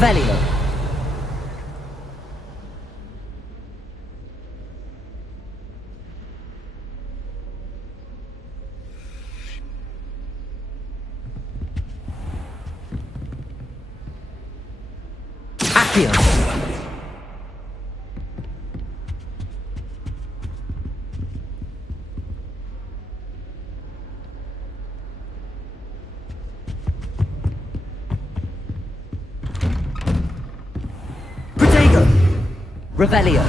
Revelio. Accio. Protego. Revelio.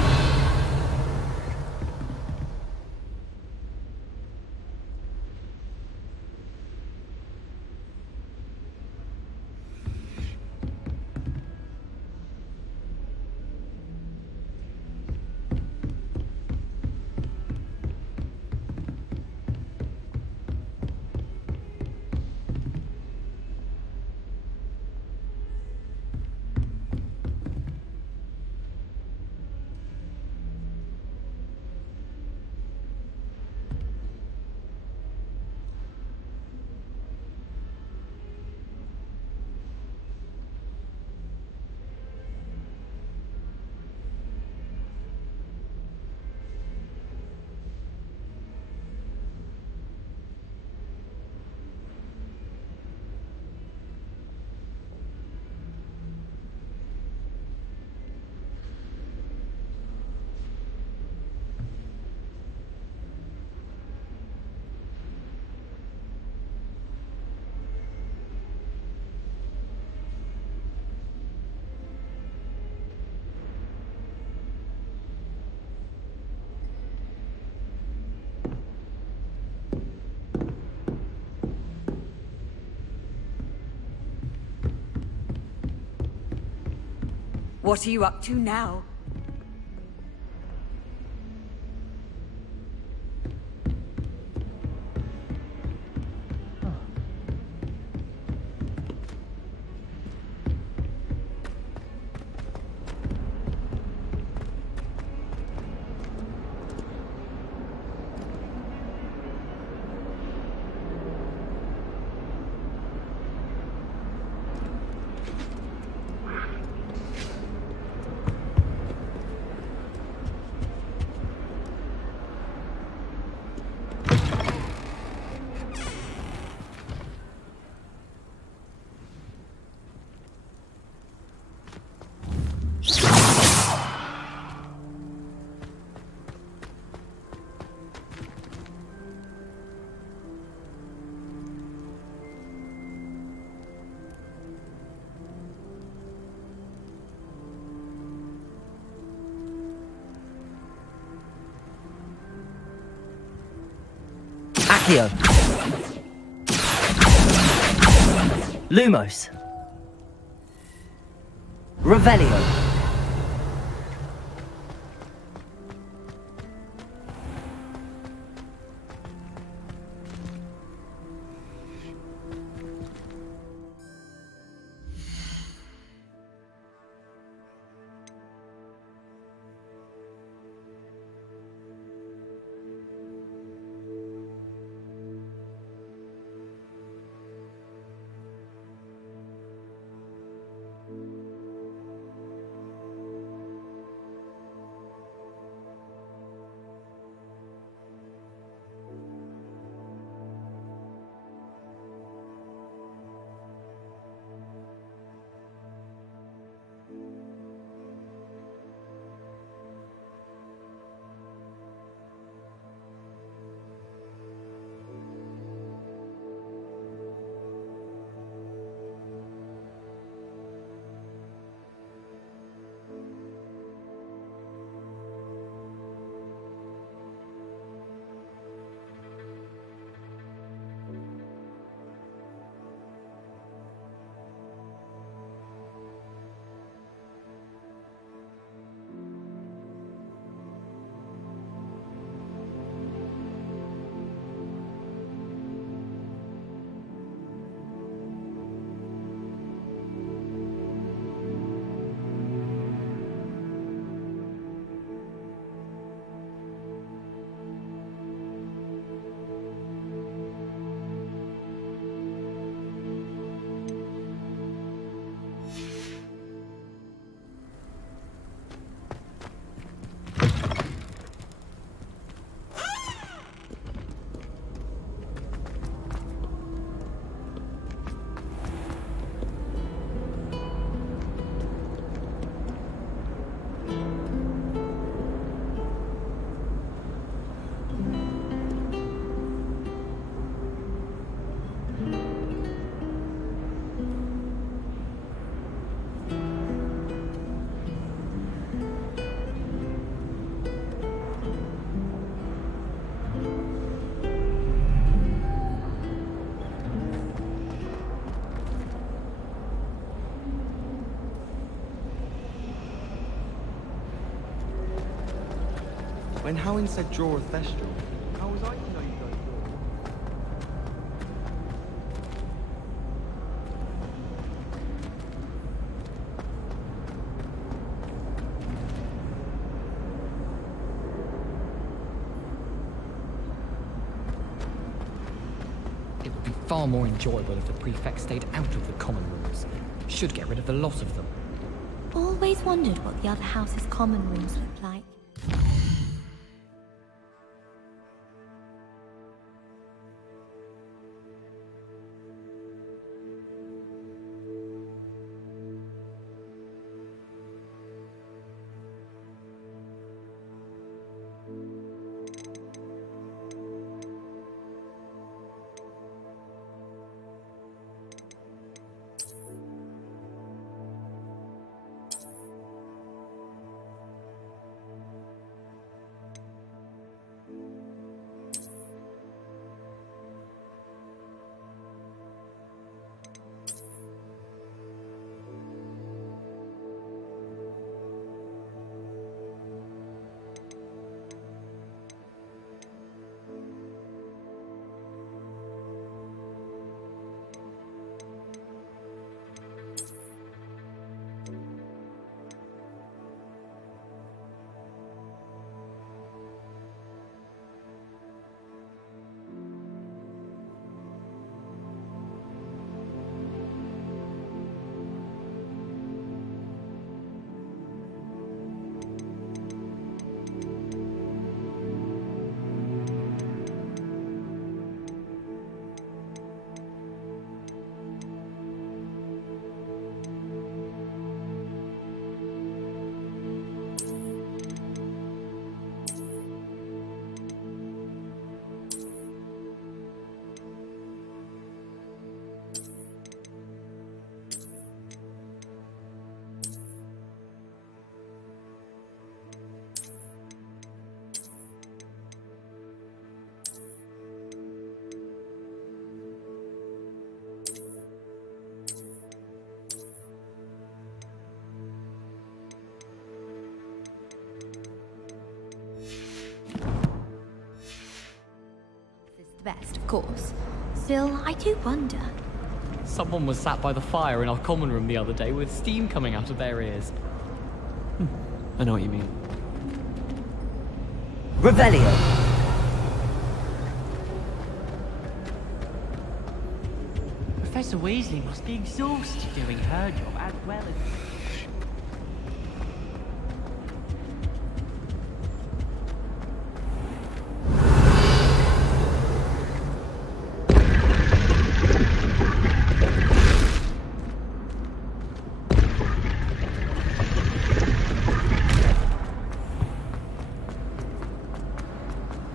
What are you up to now? Accio. Lumos. Revelio. When Howin said draw a thestral, how was I to know you don't draw? It would be far more enjoyable if the prefect stayed out of the common rooms. Should get rid of the lot of them. Always wondered what the other house's common rooms looked like. Best, of course. Still, I do wonder. Someone was sat by the fire in our common room the other day with steam coming out of their ears. I know what you mean. Revelio. Professor Weasley must be exhausted doing her job as well as...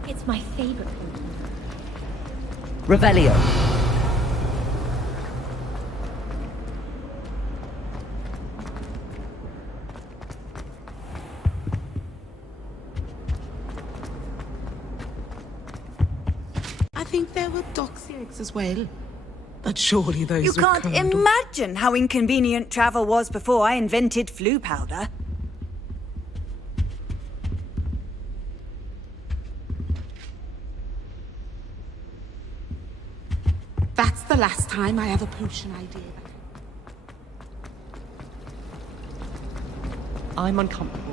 It's my favorite. Revelio. I think there were doxy eggs as well. But surely those You were can't curdled. imagine how inconvenient travel was before I invented flu powder. That's the last time I have a potion idea. I'm uncomfortable.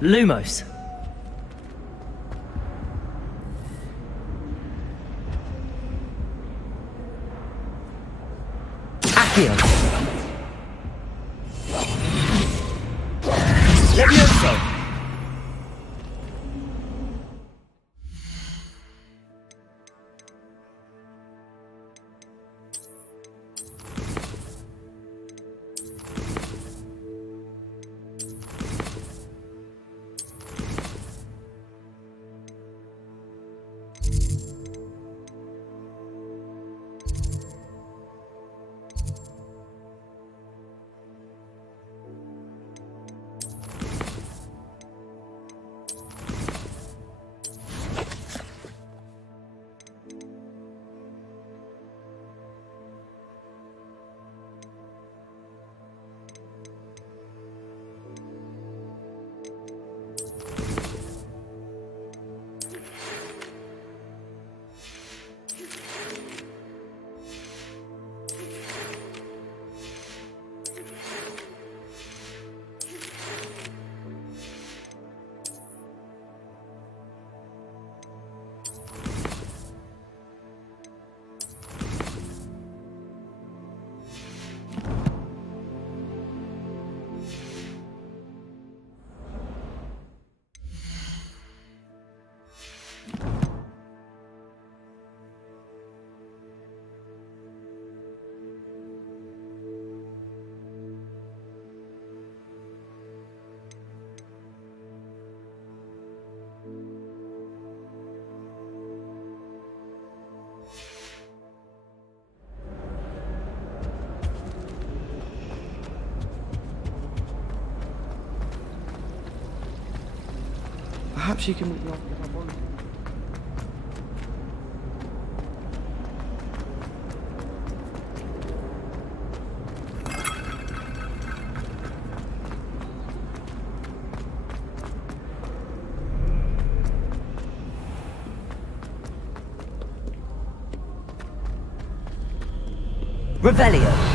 Lumos. Accio. Levioso. Perhaps you can meet me after the borrow. Revelio.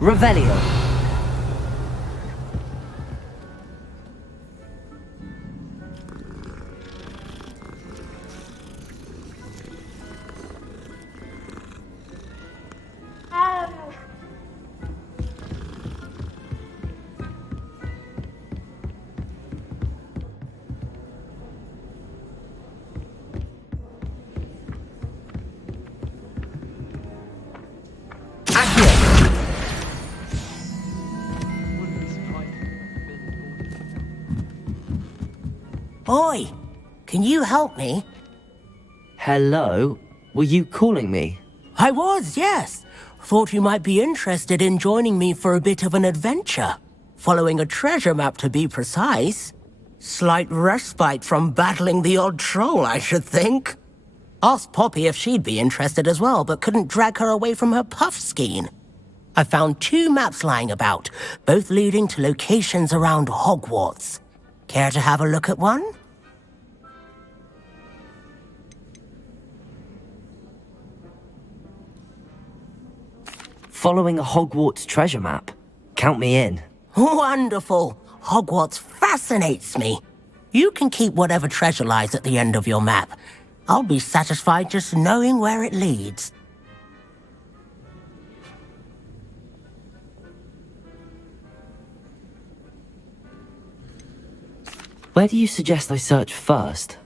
Revelio. Wouldn't be surprised if it's been Oi! Can you help me? Hello? Were you calling me? I was, yes. Thought you might be interested in joining me for a bit of an adventure. Following a treasure map, to be precise. Slight respite from battling the odd troll, I should think. Asked Poppy if she'd be interested as well, but couldn't drag her away from her puff skein. I found 2 maps lying about, both leading to locations around Hogwarts. Care to have a look at one? Following a Hogwarts treasure map. Count me in. Wonderful. Hogwarts fascinates me. You can keep whatever treasure lies at the end of your map. I'll be satisfied just knowing where it leads. Where do you suggest I search first?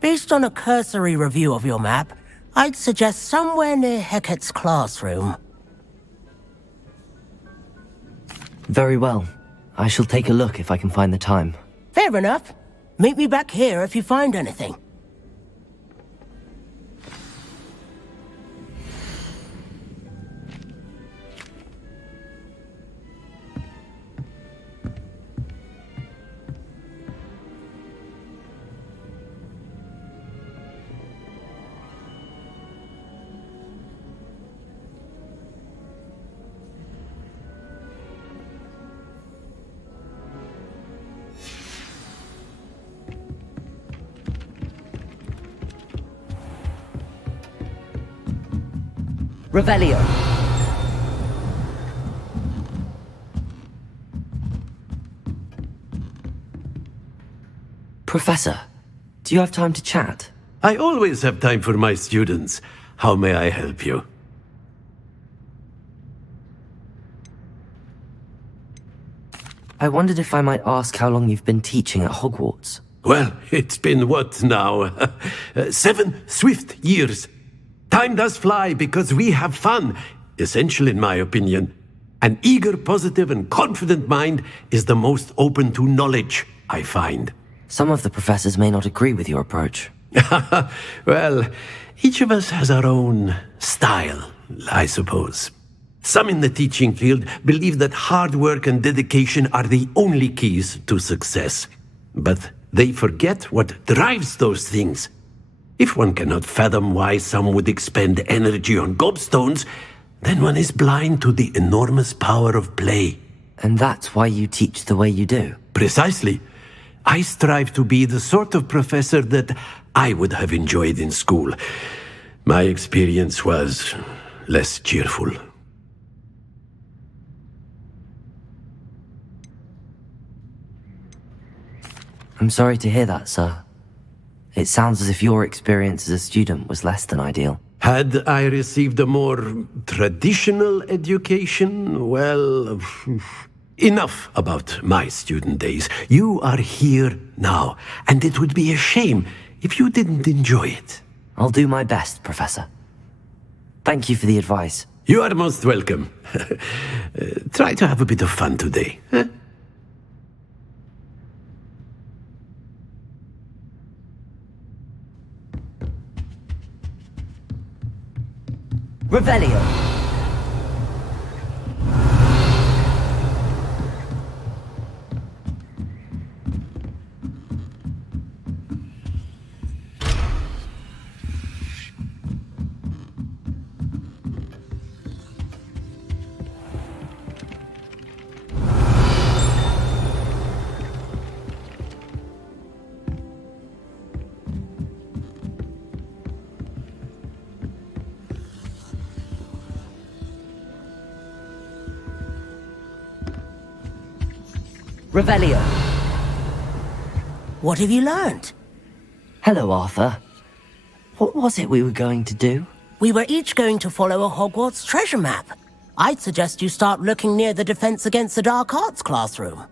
Based on a cursory review of your map, I'd suggest somewhere near Hecat's classroom. Very well. I shall take a look if I can find the time. Fair enough. Meet me back here if you find anything. Revelio. Professor, do you have time to chat? I always have time for my students. How may I help you? I wondered if I might ask how long you've been teaching at Hogwarts. Well, it's been what now? 7 swift years. Time does fly because we have fun. Essential in my opinion. An eager, positive, and confident mind is the most open to knowledge, I find. Some of the professors may not agree with your approach. Well, each of us has our own style, I suppose. Some in the teaching field believe that hard work and dedication are the only keys to success. But they forget what drives those things. If one cannot fathom why some would expend energy on gobstones, then one is blind to the enormous power of play. And that's why you teach the way you do? Precisely. I strive to be the sort of professor that I would have enjoyed in school. My experience was less cheerful. I'm sorry to hear that, sir. It sounds as if your experience as a student was less than ideal. Had I received a more traditional education, well, enough about my student days. You are here now, and it would be a shame if you didn't enjoy it. I'll do my best, Professor. Thank you for the advice. You are most welcome. Try to have a bit of fun today. Huh? Revelio. Revelio. What have you learned? Hello, Arthur. What was it we were going to do? We were each going to follow a Hogwarts treasure map. I'd suggest you start looking near the Defense Against the Dark Arts classroom.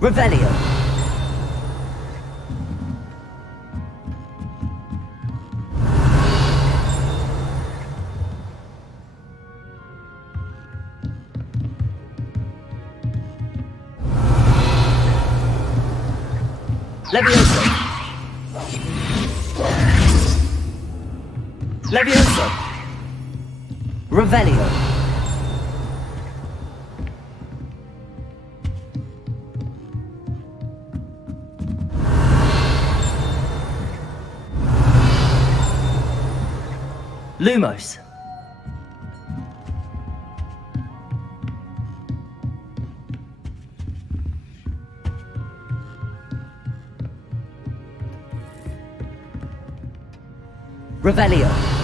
Revelio. Levioso. Levioso! Revelio! Lumos! Revelio!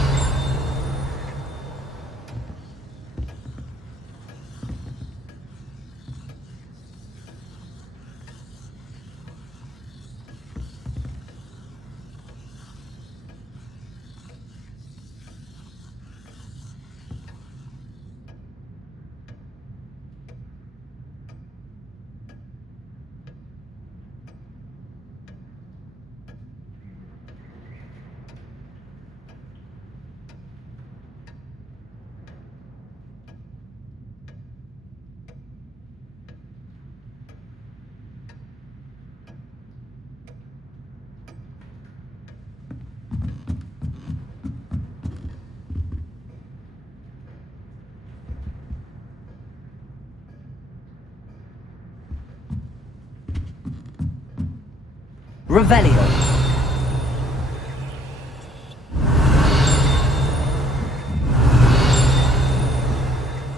Revelio!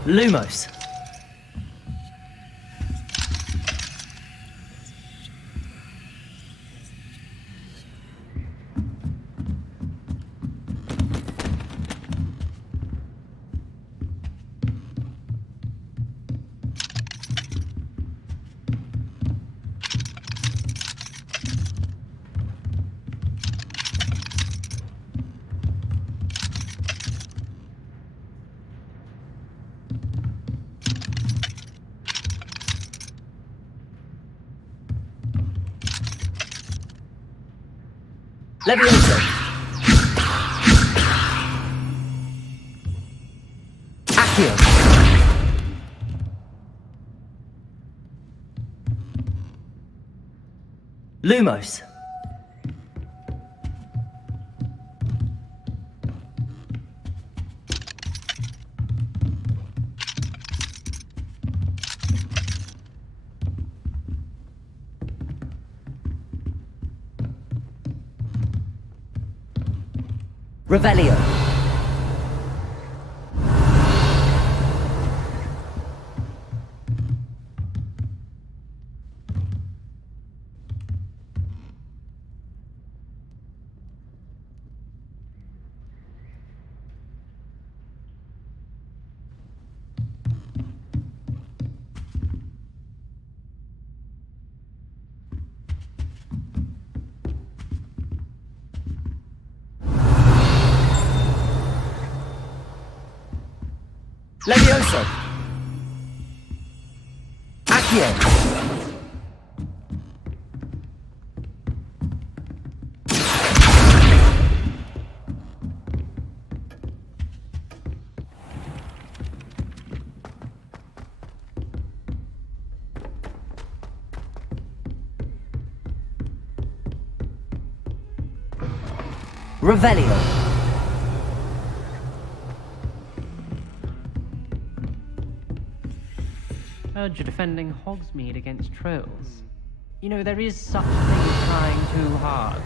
Lumos! Levioso! Accio! Lumos! Revelio! Levioso! Accio! Revelio! Heard you're defending Hogsmeade against trolls. You know, there is such a thing as trying too hard.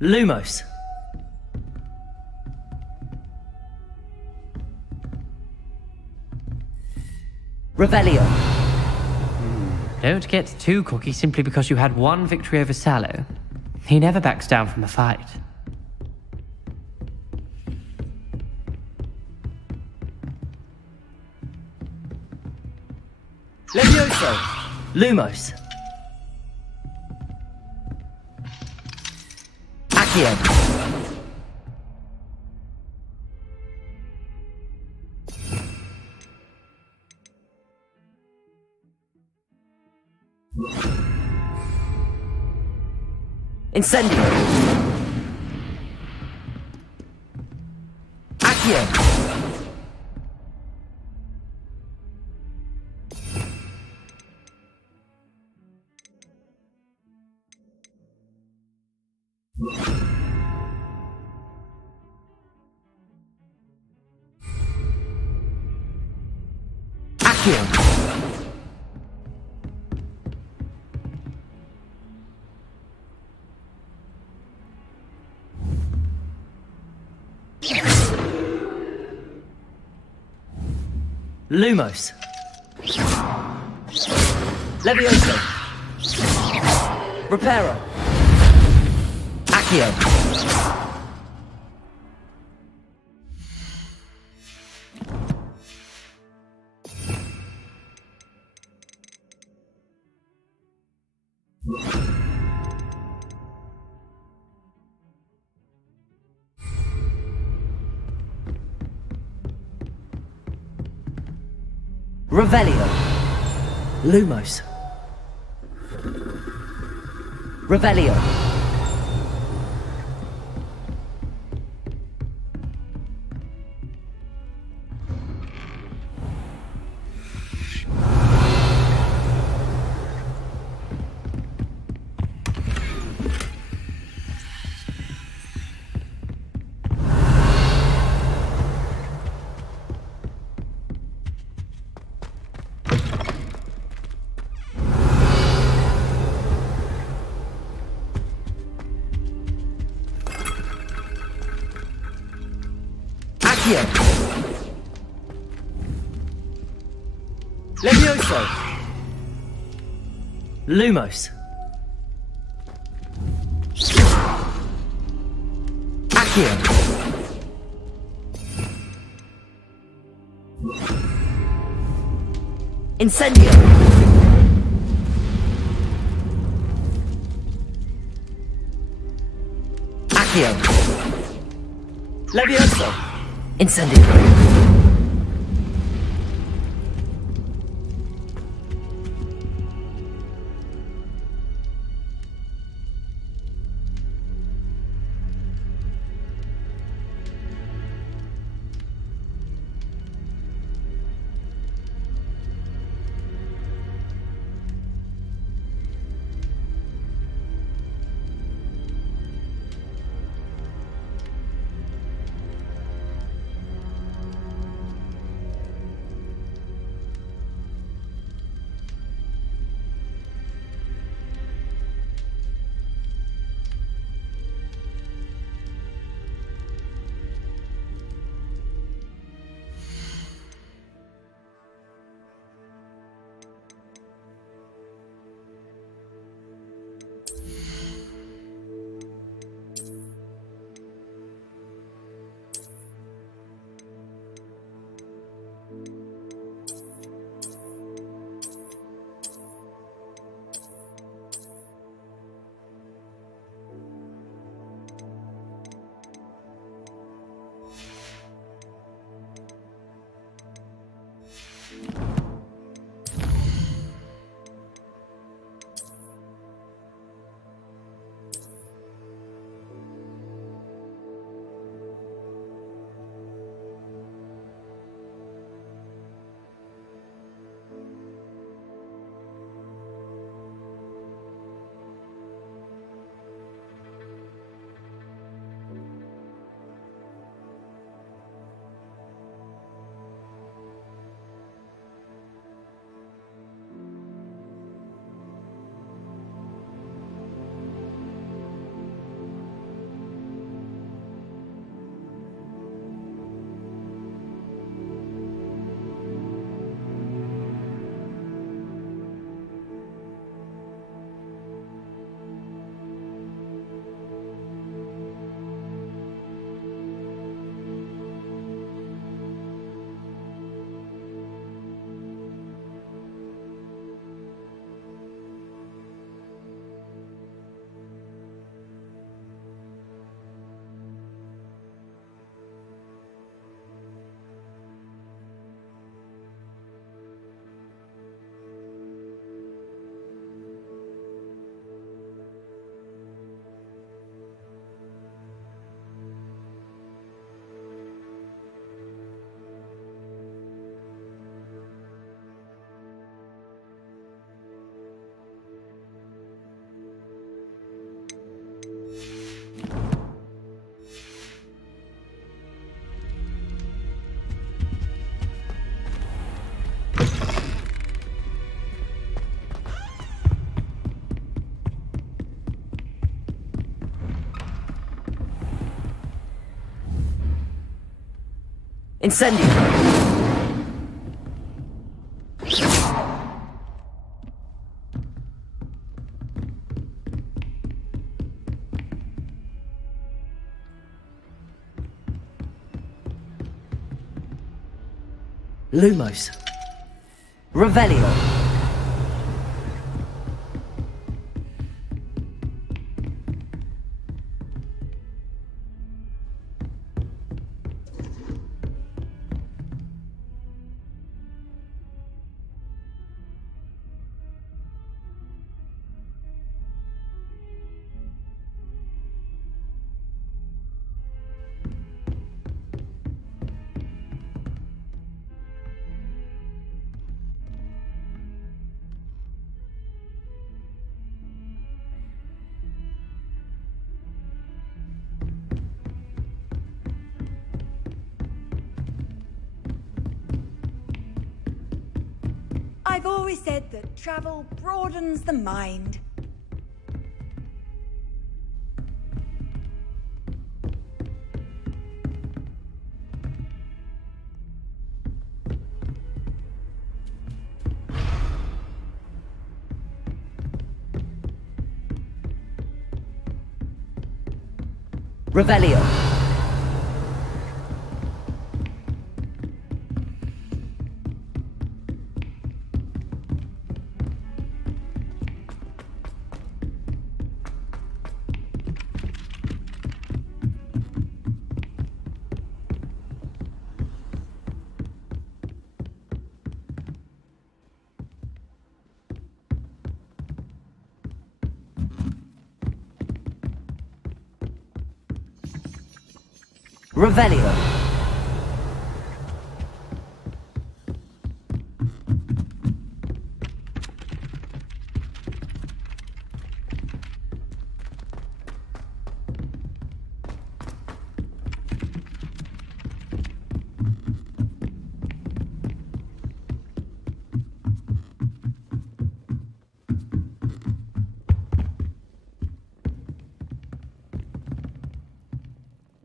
Lumos! Revelio! Don't get too cocky simply because you had one victory over Sallow. He never backs down from a fight. Levioso! Lumos! Accio! Incendio! Accio! Accio. Lumos. Levioso. Reparo. Accio. Revelio. Lumos. Revelio. Accio. Levioso. Lumos. Accio. Incendio. Accio. Levioso. Incendio. Incendio! Lumos. Revelio. I've always said that travel broadens the mind. Revelio. Revelio.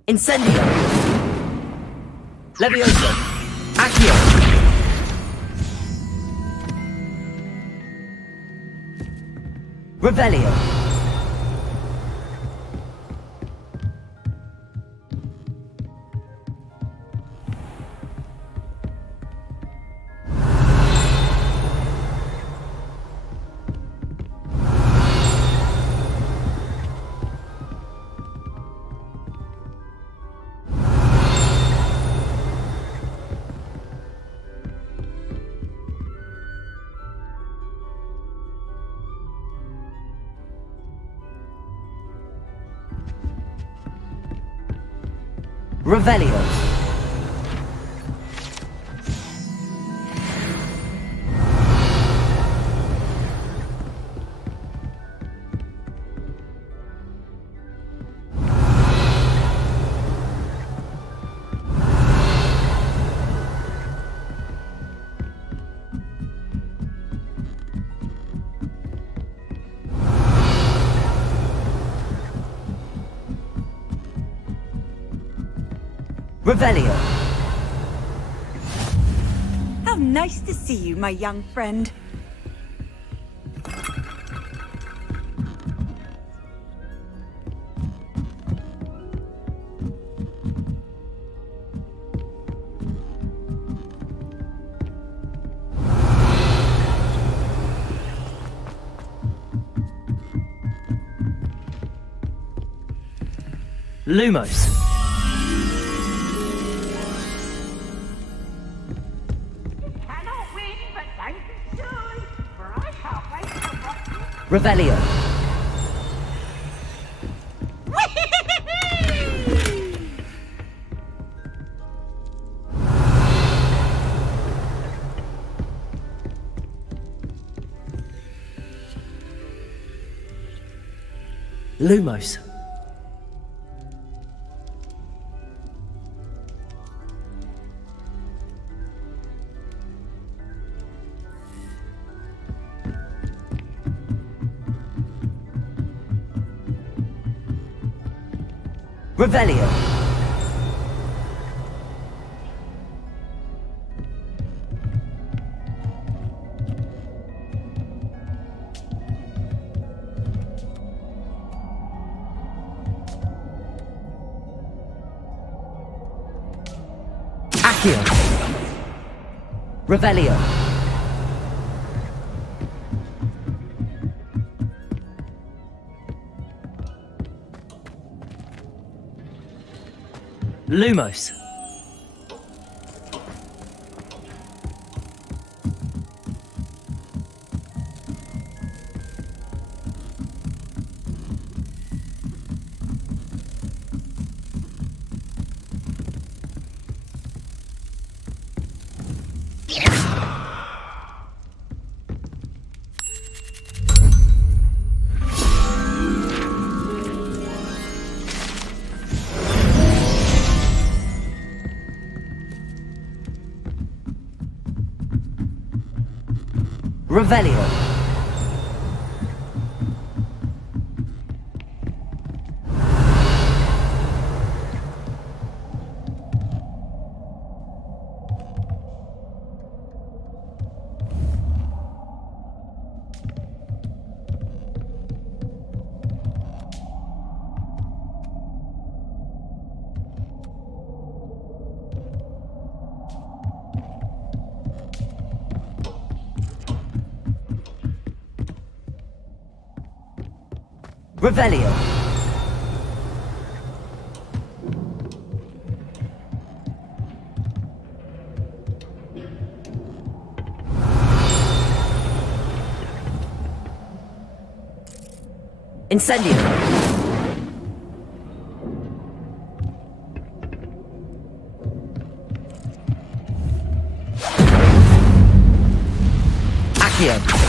Incendio. Levioso. Accio. Revelio. Revelio. Revelio. How nice to see you, my young friend. Lumos. Revelio. Lumos. Revelio. Accio. Revelio. Lumos. Revelio. Revelio. Incendio. Accio.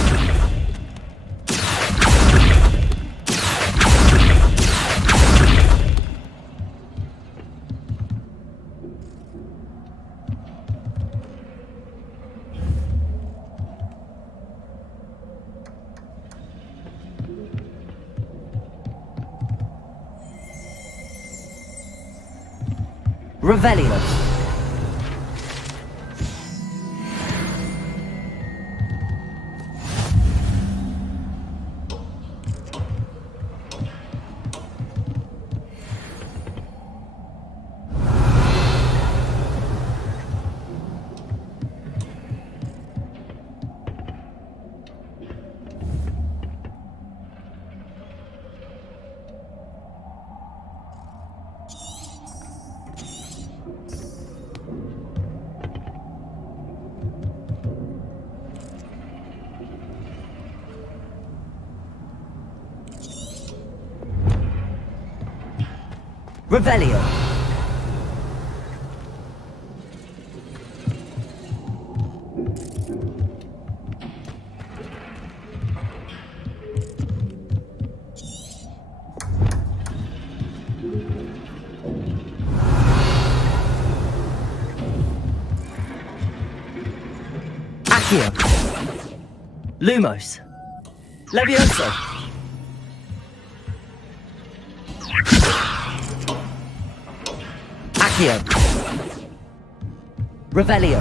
Revelio. Revelio. Accio. Lumos. Levioso. Accio. Revelio.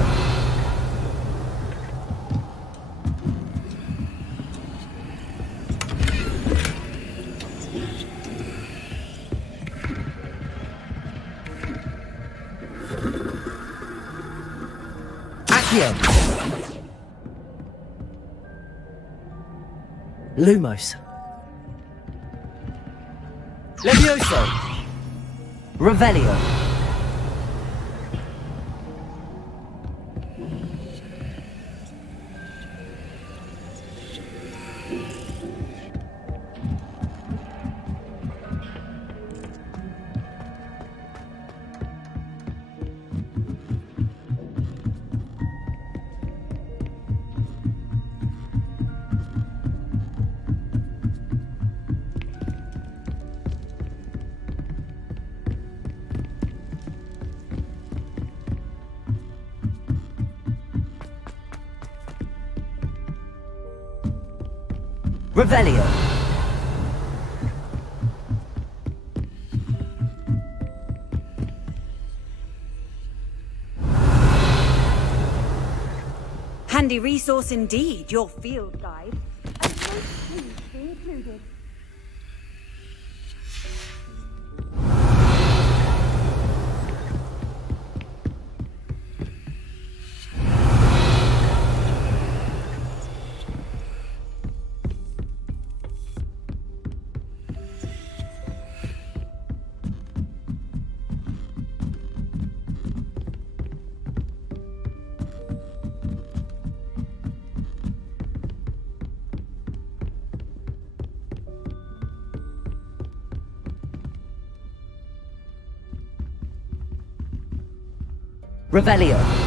Accio. Lumos. Levioso. Revelio. Revelio. Handy resource indeed, your field guide. And most clues be included. Revelio.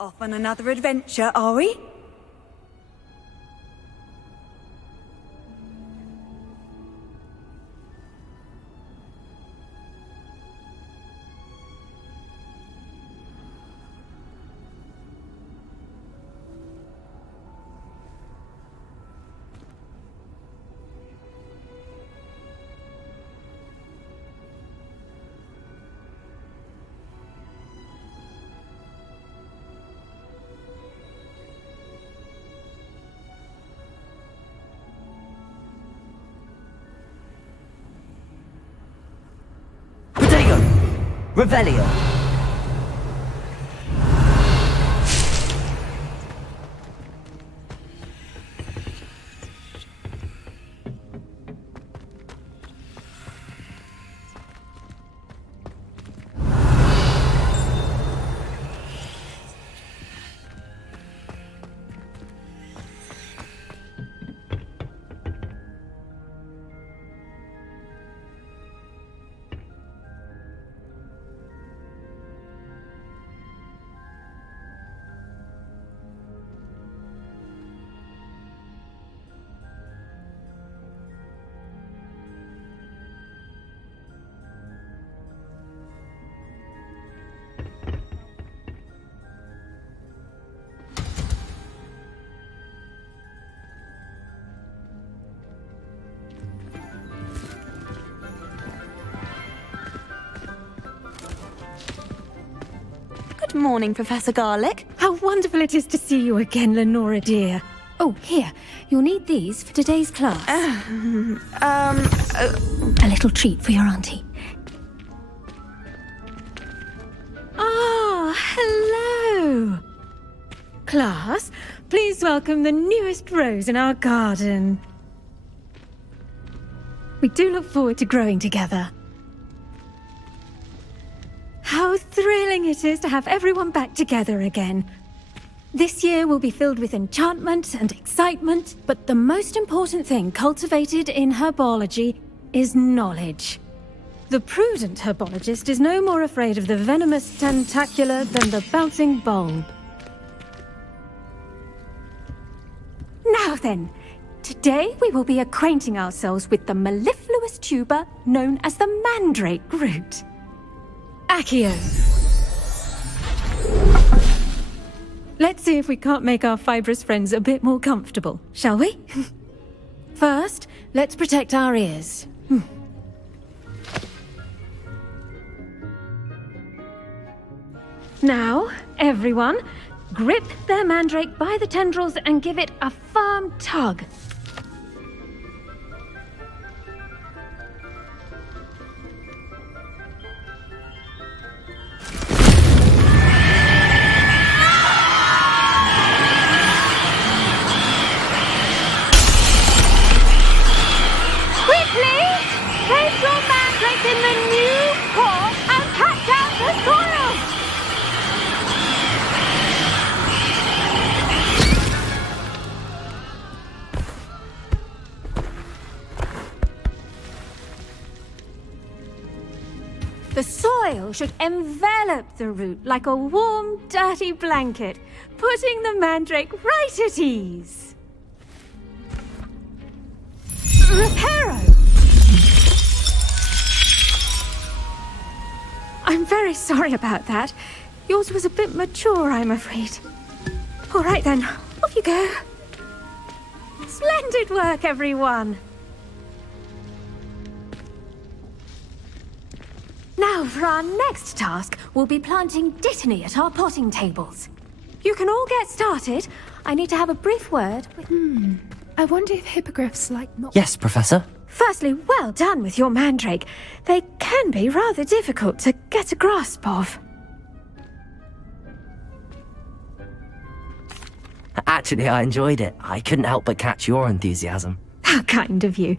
Off on another adventure, are we? Protego. Revelio. morning, Professor Garlic. How wonderful it is to see you again, Lenora dear. Oh, here. You'll need these for today's class. A little treat for your auntie. Ah, hello. Class, please welcome the newest rose in our garden. We do look forward to growing together. How thrilling it is to have everyone back together again. This year will be filled with enchantment and excitement, but the most important thing cultivated in herbology is knowledge. The prudent herbologist is no more afraid of the venomous tentacula than the bouncing bulb. Now then, today we will be acquainting ourselves with the mellifluous tuber known as the mandrake root. Accio. Let's see if we can't make our fibrous friends a bit more comfortable, shall we? First, let's protect our ears. Now, everyone, grip their mandrake by the tendrils and give it a firm tug. Quickly! Place your mandrake in the new pot and catch out the soil! The soil should envelop the root like a warm, dirty blanket, putting the mandrake right at ease. Reparo! I'm very sorry about that. Yours was a bit mature, I'm afraid. All right then, off you go. Splendid work, everyone! Now, for our next task, we'll be planting dittany at our potting tables. You can all get started. I need to have a brief word with... I wonder if hippogriffs like not... Yes, Professor. Firstly, well done with your mandrake. They can be rather difficult to get a grasp of. Actually, I enjoyed it. I couldn't help but catch your enthusiasm. How kind of you.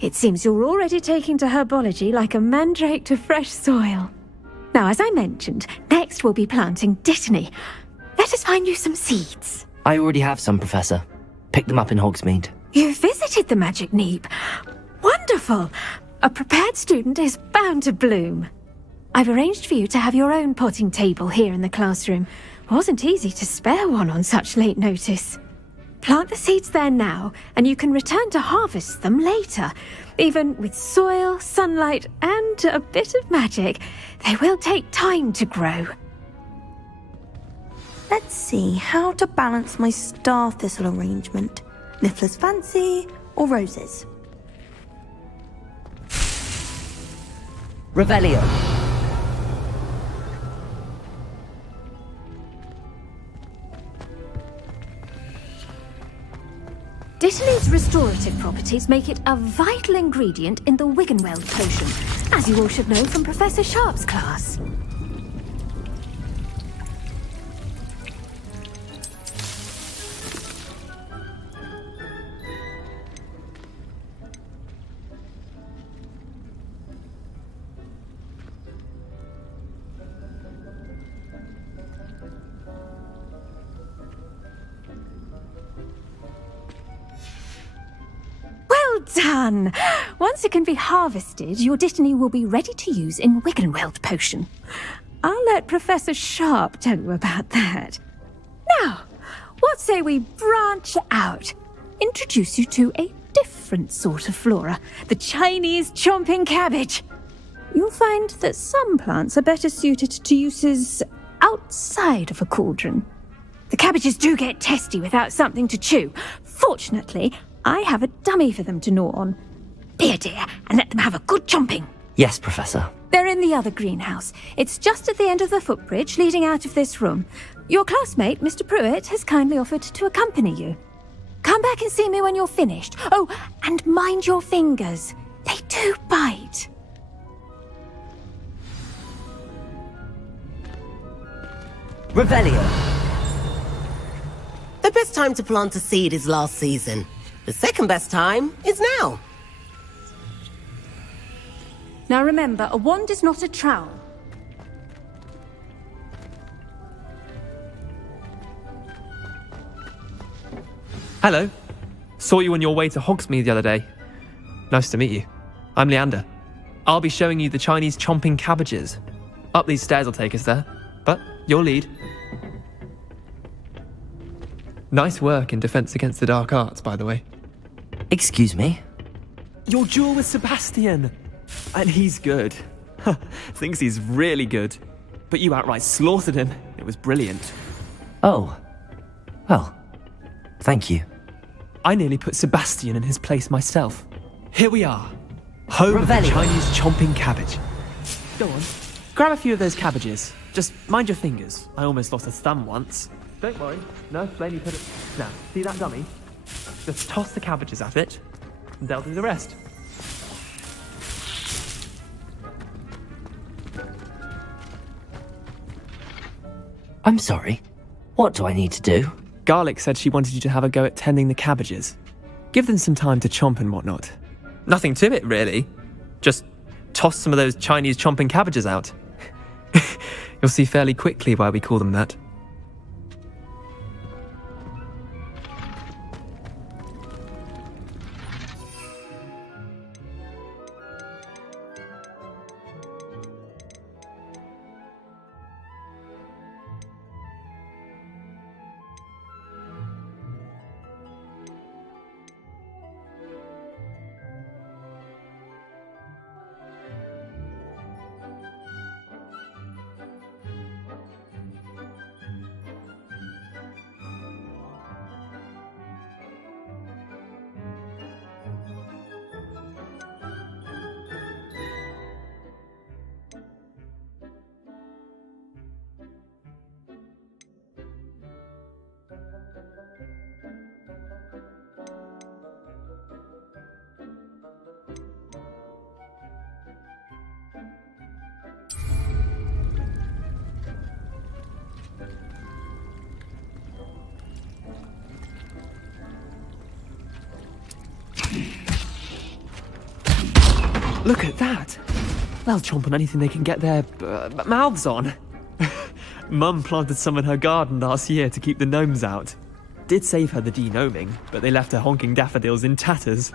It seems you're already taking to herbology like a mandrake to fresh soil. Now, as I mentioned, next we'll be planting dittany. Let us find you some seeds. I already have some, Professor. Picked them up in Hogsmeade. You visited the Magic Neep. Wonderful! A prepared student is bound to bloom. I've arranged for you to have your own potting table here in the classroom. Wasn't easy to spare one on such late notice. Plant the seeds there now, and you can return to harvest them later. Even with soil, sunlight, and a bit of magic, they will take time to grow. Let's see how to balance my star thistle arrangement. Niffler's fancy or roses? Revelio. Dittany's restorative properties make it a vital ingredient in the Wiggenweld potion, as you all should know from Professor Sharp's class. Well done! Once it can be harvested, your dittany will be ready to use in Wiggenweld potion. I'll let Professor Sharp tell you about that. Now, what say we branch out? Introduce you to a different sort of flora, the Chinese chomping cabbage. You'll find that some plants are better suited to uses outside of a cauldron. The cabbages do get testy without something to chew. Fortunately, I have a dummy for them to gnaw on. Be a dear and let them have a good chomping. Yes, Professor. They're in the other greenhouse. It's just at the end of the footbridge leading out of this room. Your classmate, Mr. Pruitt, has kindly offered to accompany you. Come back and see me when you're finished. Oh, and mind your fingers. They do bite. Revelio. The best time to plant a seed is last season. The second best time is now. Now remember, a wand is not a trowel. Hello. Saw you on your way to Hogsmeade the other day. Nice to meet you. I'm Leander. I'll be showing you the Chinese chomping cabbages. Up these stairs will take us there, but your lead. Nice work in Defense Against the Dark Arts, by the way. Excuse me? Your duel with Sebastian! And he's good. Thinks he's really good. But you outright slaughtered him. It was brilliant. Oh. Well, thank you. I nearly put Sebastian in his place myself. Here we are. Home of the Chinese chomping cabbage. Go on. Grab a few of those cabbages. Just mind your fingers. I almost lost a thumb once. Don't worry. No, blame you put it... Now, see that dummy? Just toss the cabbages at it, and they'll do the rest. I'm sorry. What do I need to do? Garlic said she wanted you to have a go at tending the cabbages. Give them some time to chomp and whatnot. Nothing to it, really. Just toss some of those Chinese chomping cabbages out. You'll see fairly quickly why we call them that. Look at that! They'll chomp on anything they can get their mouths on. Mum planted some in her garden last year to keep the gnomes out. Did save her the de-gnoming, but they left her honking daffodils in tatters.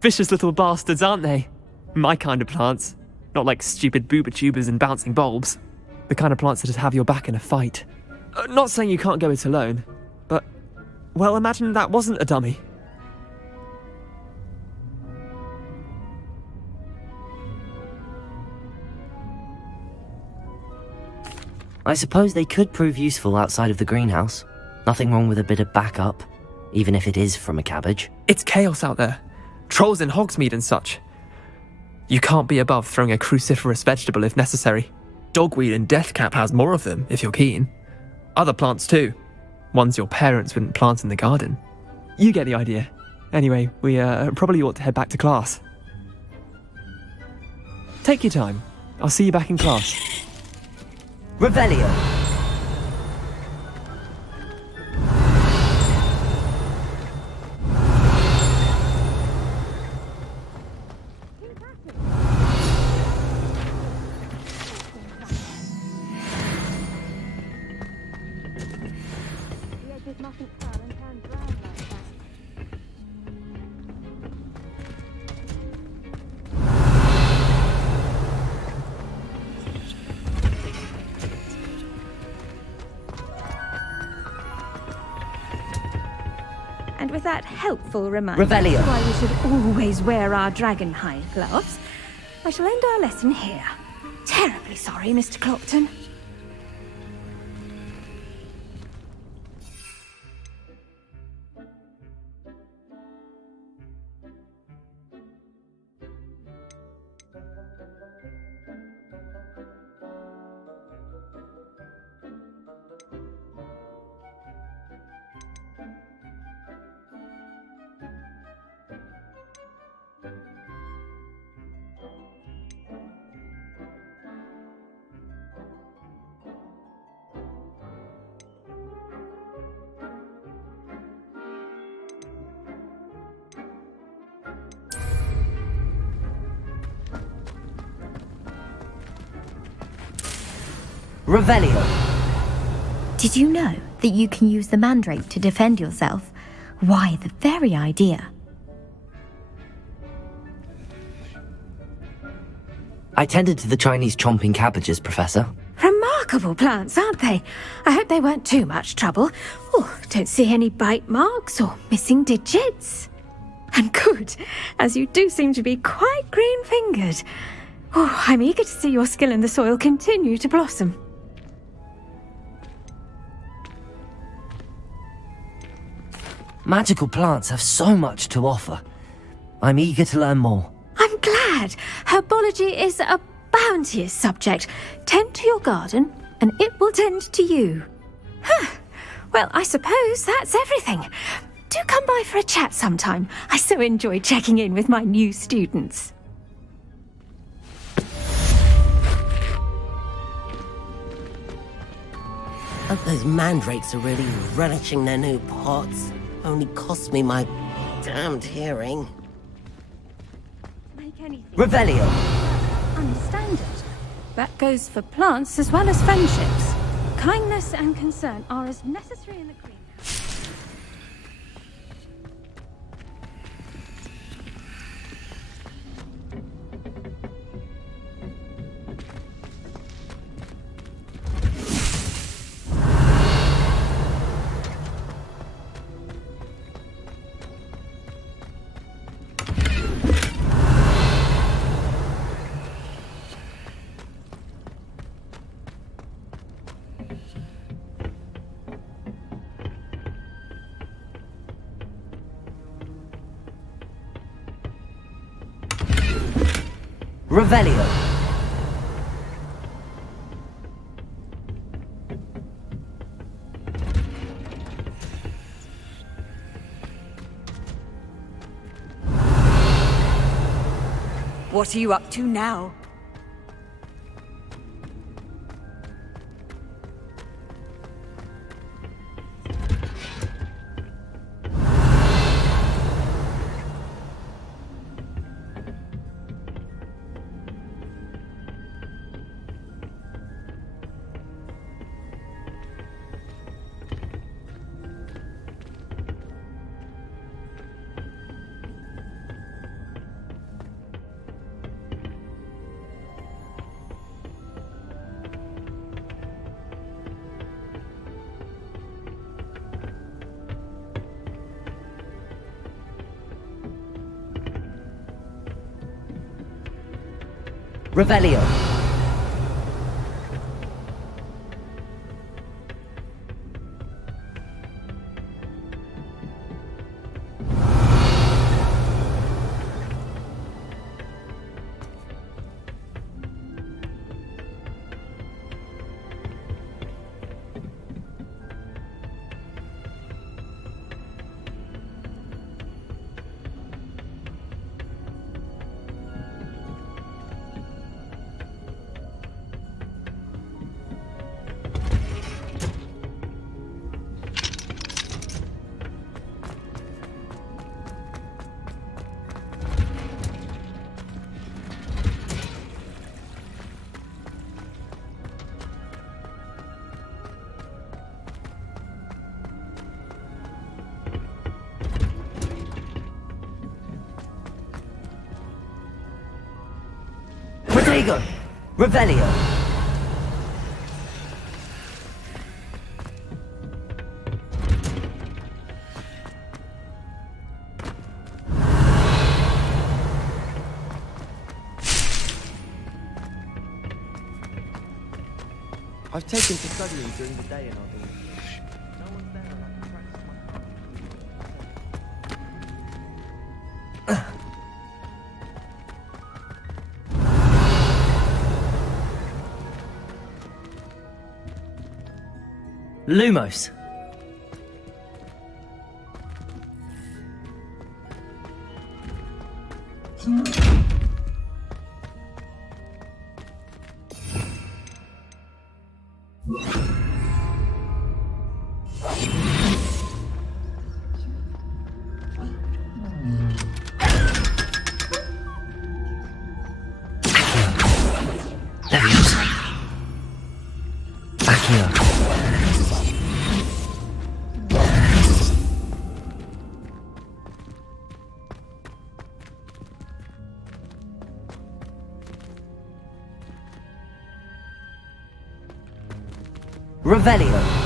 Vicious little bastards, aren't they? My kind of plants. Not like stupid booba tubers and bouncing bulbs. The kind of plants that just have your back in a fight. Not saying you can't go it alone, but... well, imagine that wasn't a dummy. I suppose they could prove useful outside of the greenhouse. Nothing wrong with a bit of backup, even if it is from a cabbage. It's chaos out there. Trolls in Hogsmeade and such. You can't be above throwing a cruciferous vegetable if necessary. Dogweed and deathcap has more of them, if you're keen. Other plants too. Ones your parents wouldn't plant in the garden. You get the idea. Anyway, we probably ought to head back to class. Take your time. I'll see you back in class. Revelio. And with that helpful reminder Revelio. why we should always wear our dragonhide gloves, I shall end our lesson here. Terribly sorry, Mr. Clopton. Revelio. Did you know that you can use the mandrake to defend yourself? Why, the very idea. I tended to the Chinese chomping cabbages, Professor. Remarkable plants, aren't they? I hope they weren't too much trouble. Oh, don't see any bite marks or missing digits. And good, as you do seem to be quite green-fingered. Oh, I'm eager to see your skill in the soil continue to blossom. Magical plants have so much to offer. I'm eager to learn more. I'm glad. Herbology is a bounteous subject. Tend to your garden, and it will tend to you. Well, I suppose that's everything. Do come by for a chat sometime. I so enjoy checking in with my new students. Hope those mandrakes are really relishing their new pots. Only cost me my damned hearing. Make anything Revelio. unstandard. That goes for plants as well as friendships. Kindness and concern are as necessary in the greenhouse. Revelio. What are you up to now? Revelio. Protego. Revelio. I've taken to studying during the day in our village. No one's there and I can practice my Lumos. Revelio.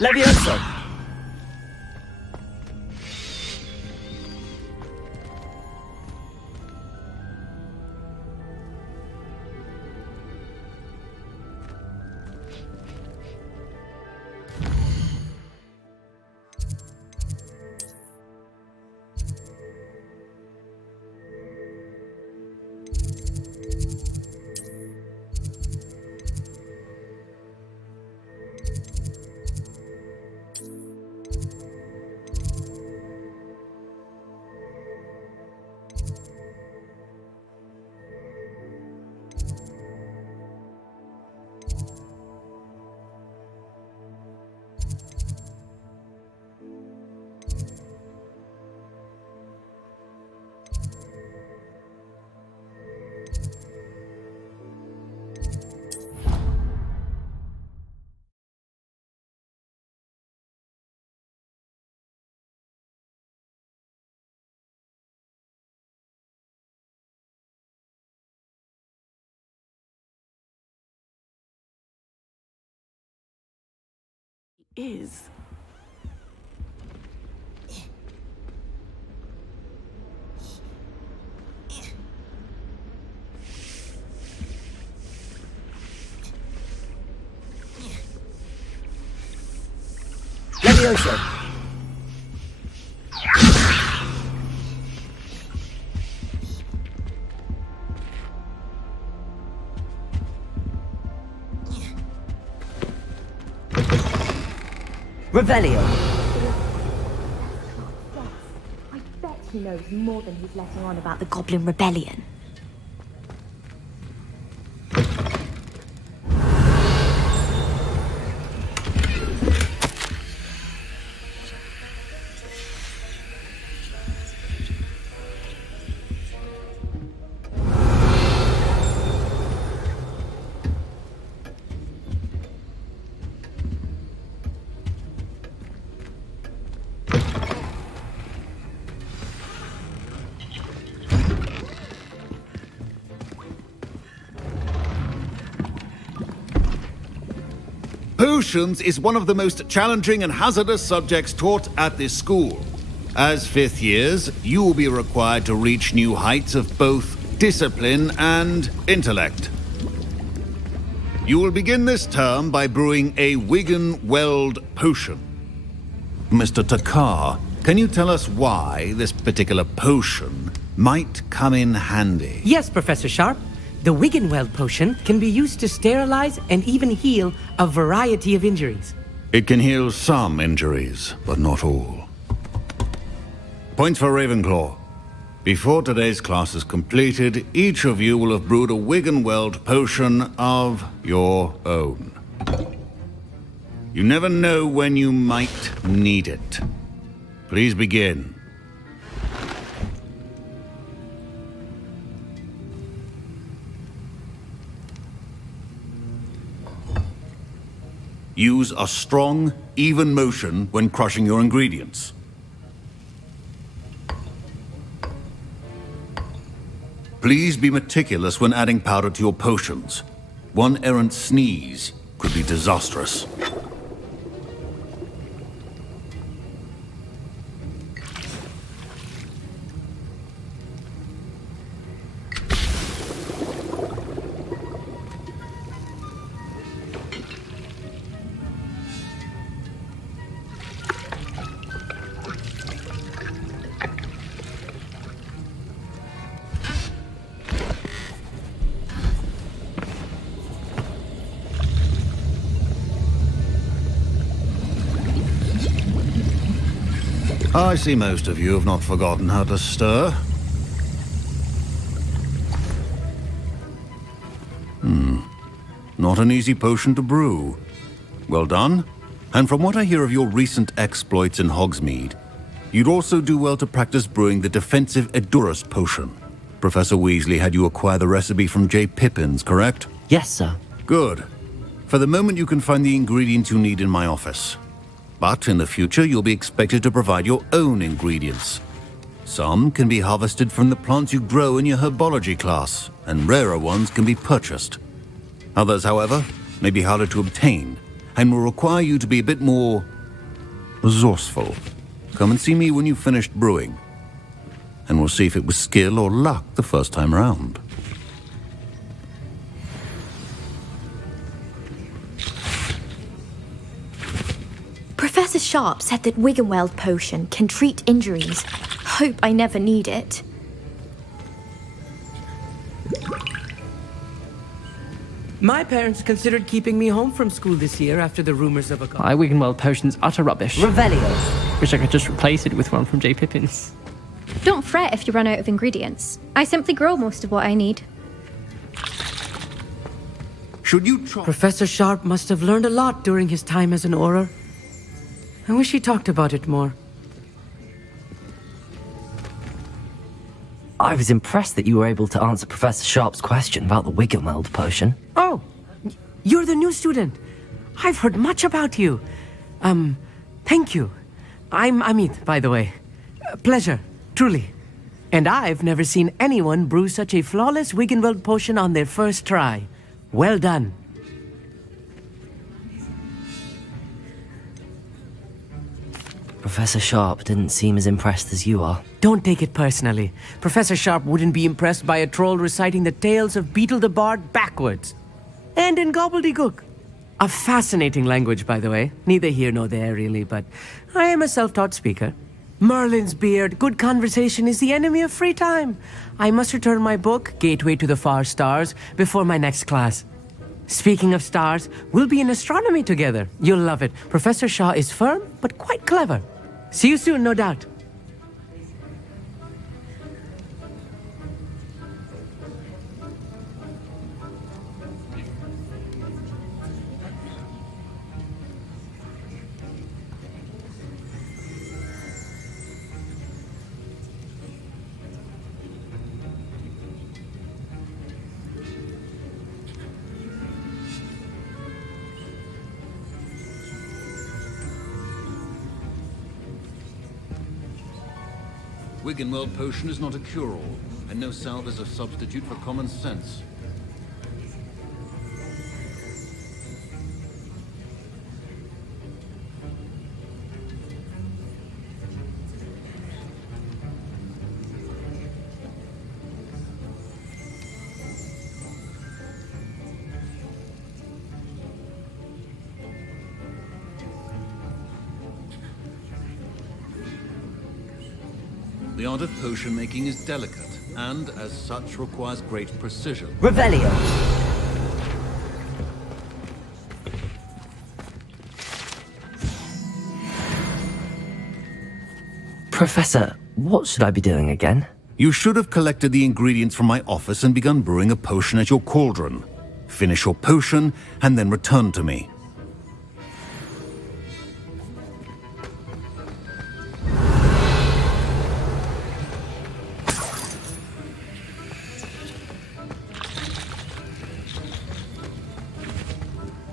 Levioso! Is. Levioso. Revelio. I bet he knows more than he's letting on about the Goblin Rebellion. Potions is one of the most challenging and hazardous subjects taught at this school. As fifth years, you will be required to reach new heights of both discipline and intellect. You will begin this term by brewing a Wiggenweld potion. Mr. Takar, can you tell us why this particular potion might come in handy? Yes, Professor Sharp. The Wiggenweld potion can be used to sterilize and even heal a variety of injuries. It can heal some injuries, but not all. Points for Ravenclaw. Before today's class is completed, each of you will have brewed a Wiggenweld potion of your own. You never know when you might need it. Please begin. Use a strong, even motion when crushing your ingredients. Please be meticulous when adding powder to your potions. One errant sneeze could be disastrous. I see most of you have not forgotten how to stir. Not an easy potion to brew. Well done. And from what I hear of your recent exploits in Hogsmeade, you'd also do well to practice brewing the defensive Edurus potion. Professor Weasley had you acquire the recipe from J. Pippin's, correct? Yes, sir. Good. For the moment, you can find the ingredients you need in my office. But in the future, you'll be expected to provide your own ingredients. Some can be harvested from the plants you grow in your herbology class, and rarer ones can be purchased. Others, however, may be harder to obtain, and will require you to be a bit more resourceful. Come and see me when you've finished brewing, and we'll see if it was skill or luck the first time around. Professor Sharp said that Wiggenweld potion can treat injuries. Hope I never need it. My parents considered keeping me home from school this year after the rumors of a... My Wiggenweld potion's utter rubbish. Revelio. Wish I could just replace it with one from J. Pippin's. Don't fret if you run out of ingredients. I simply grow most of what I need. Should you try... Professor Sharp must have learned a lot during his time as an Auror. I wish he talked about it more. I was impressed that you were able to answer Professor Sharp's question about the Wiggenweld potion. Oh, you're the new student. I've heard much about you. Thank you. I'm Amit, by the way. Pleasure, truly. And I've never seen anyone brew such a flawless Wiggenweld potion on their first try. Well done. Professor Sharp didn't seem as impressed as you are. Don't take it personally. Professor Sharp wouldn't be impressed by a troll reciting the tales of Beetle the Bard backwards. And in gobbledygook. A fascinating language, by the way. Neither here nor there, really, but I am a self-taught speaker. Merlin's beard, good conversation is the enemy of free time. I must return my book, Gateway to the Far Stars, before my next class. Speaking of stars, we'll be in astronomy together. You'll love it. Professor Shaw is firm, but quite clever. See you soon, no doubt. Wiggenweld potion is not a cure-all, and no salve is a substitute for common sense. The art of potion making is delicate, and as such requires great precision. Revelio. Professor, what should I be doing again? You should have collected the ingredients from my office and begun brewing a potion at your cauldron. Finish your potion, and then return to me.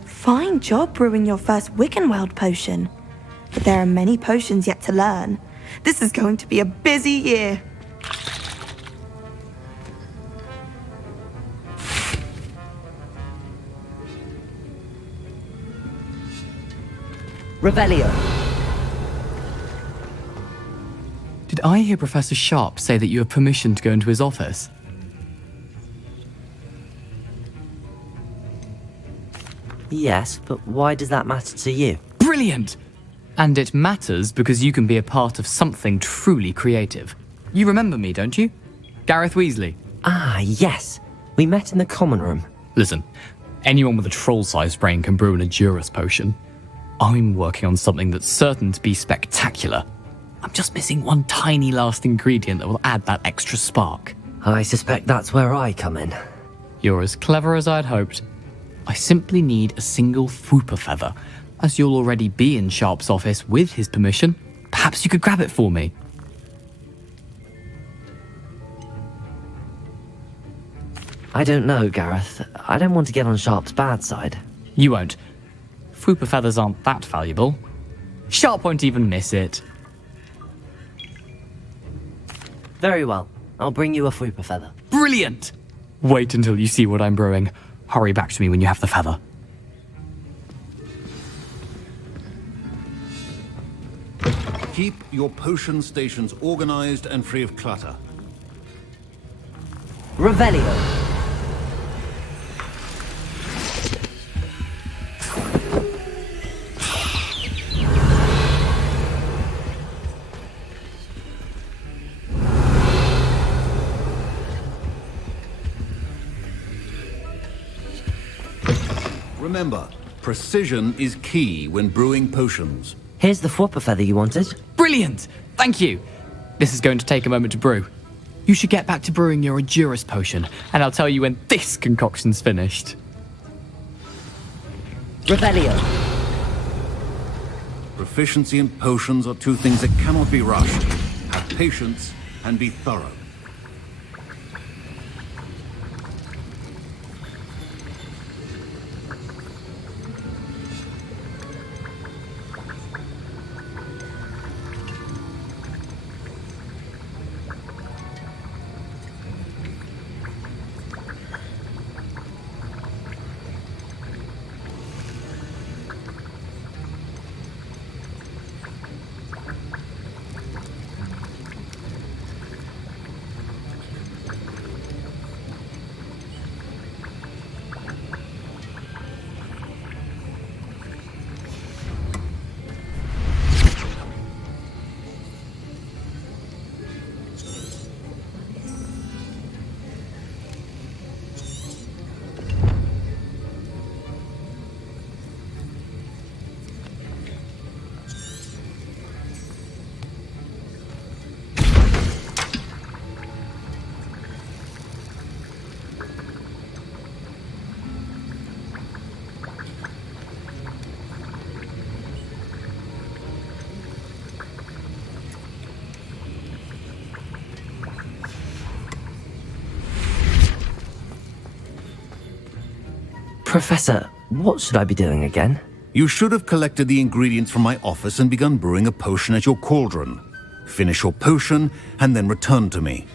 Fine job brewing your first Wiggenweld potion. But there are many potions yet to learn. This is going to be a busy year. Revelio. Did I hear Professor Sharp say that you have permission to go into his office? Yes, but why does that matter to you? Brilliant! And it matters because you can be a part of something truly creative. You remember me, don't you? Gareth Weasley. Ah, yes. We met in the common room. Listen, anyone with a troll-sized brain can brew an Edurus potion. I'm working on something that's certain to be spectacular. I'm just missing one tiny last ingredient that will add that extra spark. I suspect that's where I come in. You're as clever as I'd hoped. I simply need a single Fwooper feather. As you'll already be in Sharp's office with his permission, perhaps you could grab it for me. I don't know, Gareth. I don't want to get on Sharp's bad side. You won't. Fwooper feathers aren't that valuable. Sharp won't even miss it. Very well. I'll bring you a Fwooper feather. Brilliant! Wait until you see what I'm brewing. Hurry back to me when you have the feather. Keep your potion stations organized and free of clutter. Revelio. Remember, precision is key when brewing potions. Here's the Fwooper feather you wanted. Brilliant! Thank you! This is going to take a moment to brew. You should get back to brewing your Endurus potion, and I'll tell you when this concoction's finished. Revelio. Proficiency and potions are two things that cannot be rushed. Have patience and be thorough. Professor, what should I be doing again? You should have collected the ingredients from my office and begun brewing a potion at your cauldron. Finish your potion and then return to me.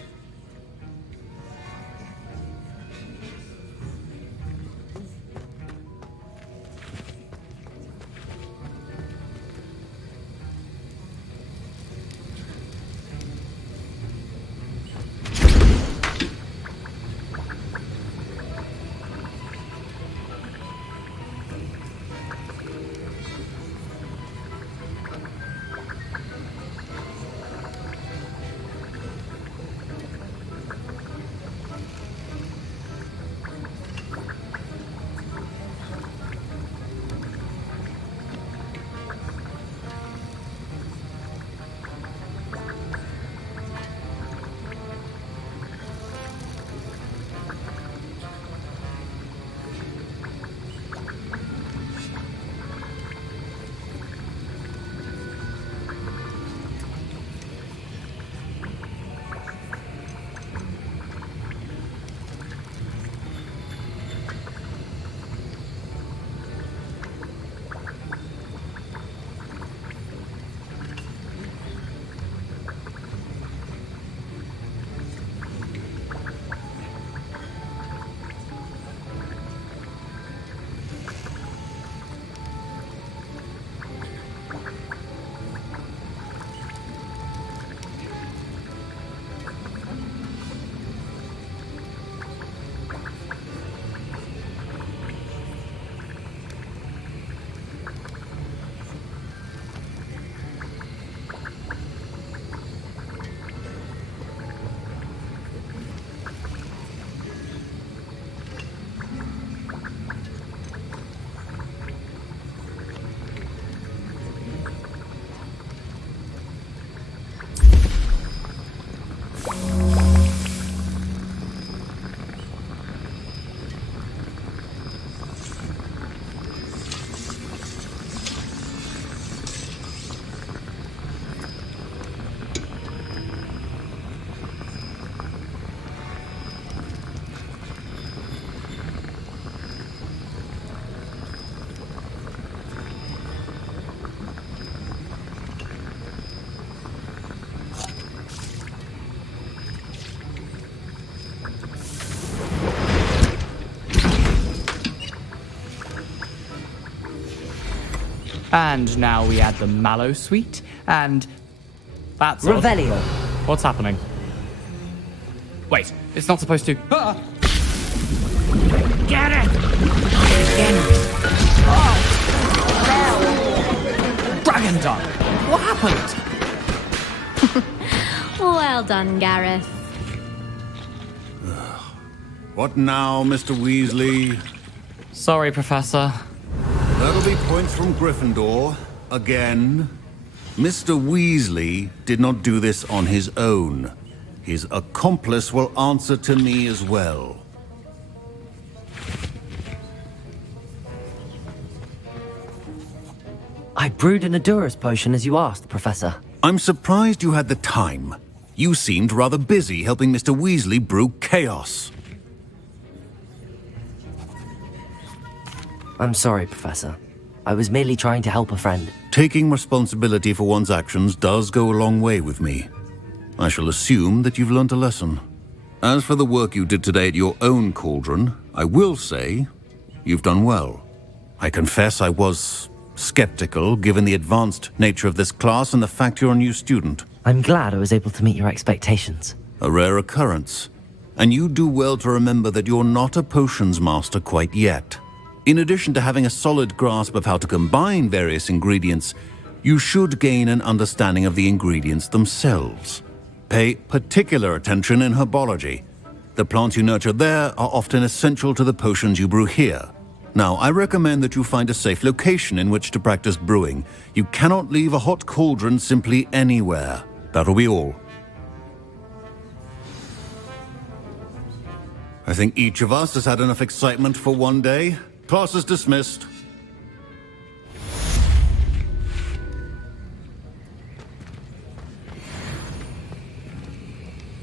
And now we add the mallow sweet, and that's odd. Revelio. What's happening? Wait, it's not supposed to. Ah! Get it! Dragon Dog! What happened? Well done, Gareth. What now, Mr. Weasley? Sorry, Professor. That'll be points from Gryffindor. Again. Mr. Weasley did not do this on his own. His accomplice will answer to me as well. I brewed an Adurus potion as you asked, Professor. I'm surprised you had the time. You seemed rather busy helping Mr. Weasley brew chaos. I'm sorry, Professor. I was merely trying to help a friend. Taking responsibility for one's actions does go a long way with me. I shall assume that you've learnt a lesson. As for the work you did today at your own cauldron, I will say you've done well. I confess I was skeptical given the advanced nature of this class and the fact you're a new student. I'm glad I was able to meet your expectations. A rare occurrence. And you do well to remember that you're not a potions master quite yet. In addition to having a solid grasp of how to combine various ingredients, you should gain an understanding of the ingredients themselves. Pay particular attention in herbology. The plants you nurture there are often essential to the potions you brew here. Now, I recommend that you find a safe location in which to practice brewing. You cannot leave a hot cauldron simply anywhere. That'll be all. I think each of us has had enough excitement for one day. Class is dismissed.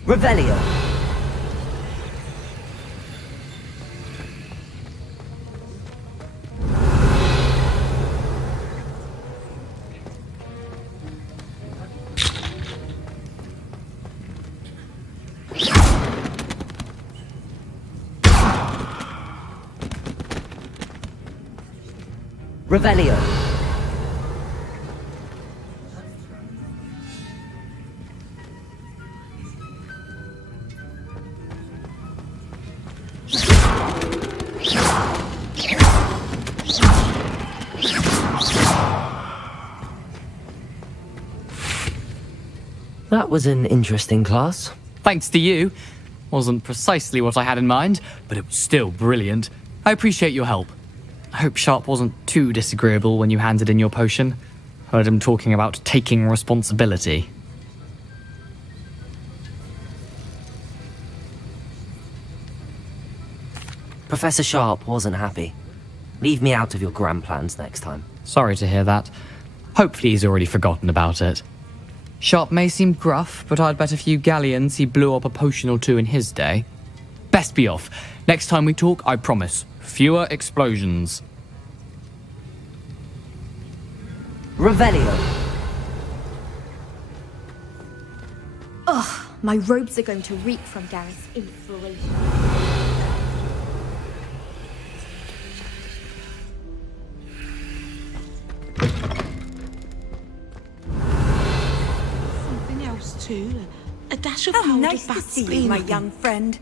Revelio. Revelio. That was an interesting class. Thanks to you. Wasn't precisely what I had in mind, but it was still brilliant. I appreciate your help. I hope Sharp wasn't too disagreeable when you handed in your potion. Heard him talking about taking responsibility. Professor Sharp wasn't happy. Leave me out of your grand plans next time. Sorry to hear that. Hopefully he's already forgotten about it. Sharp may seem gruff, but I'd bet a few galleons he blew up a potion or two in his day. Best be off. Next time we talk, I promise. Fewer explosions. Revelio. Ugh, my robes are going to reek from Gareth's influence. Something else too. A dash of How powdered nice to bat see you, spleen. my young friend.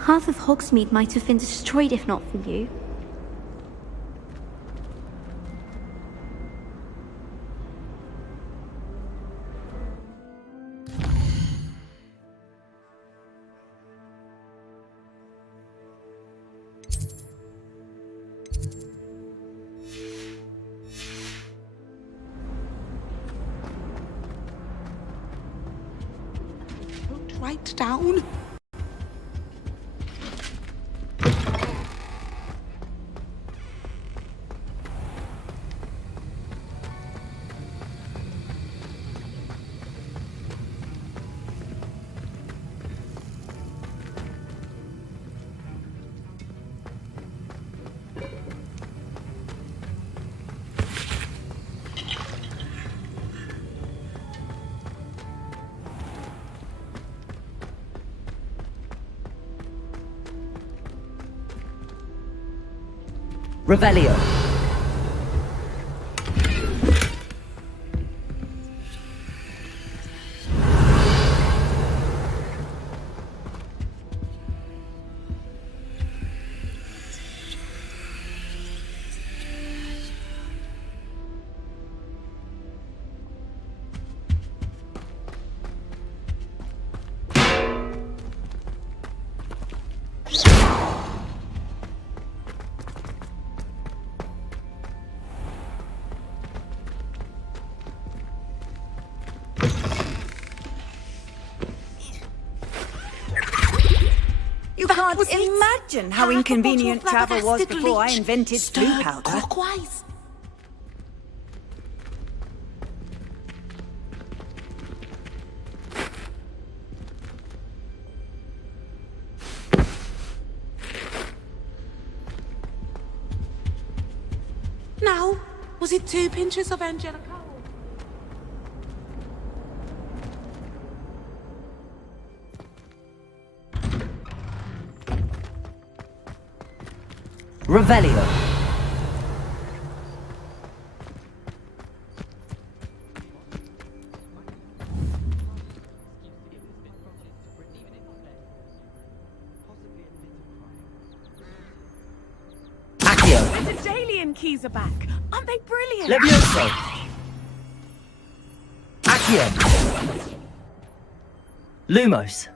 Half of Hogsmeade might have been destroyed if not for you. right down. Revelio. You can't imagine how inconvenient travel was before I invented blue powder. Clockwise. Now, was it 2 pinches of Angelica? Revelio. Accio. The Dalian keys are back. Aren't they brilliant? Levioso. Accio. Lumos.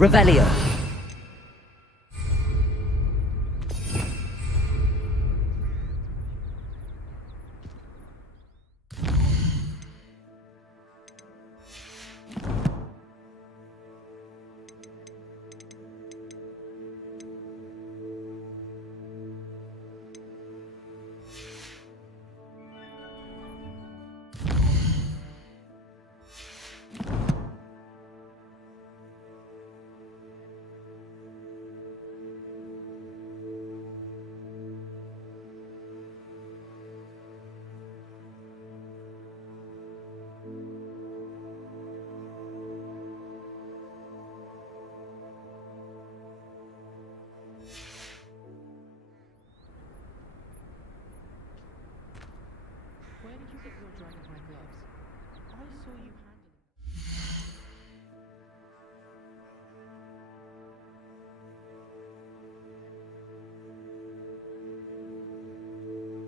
Revelio. Where did you get your dragonfly gloves? I saw you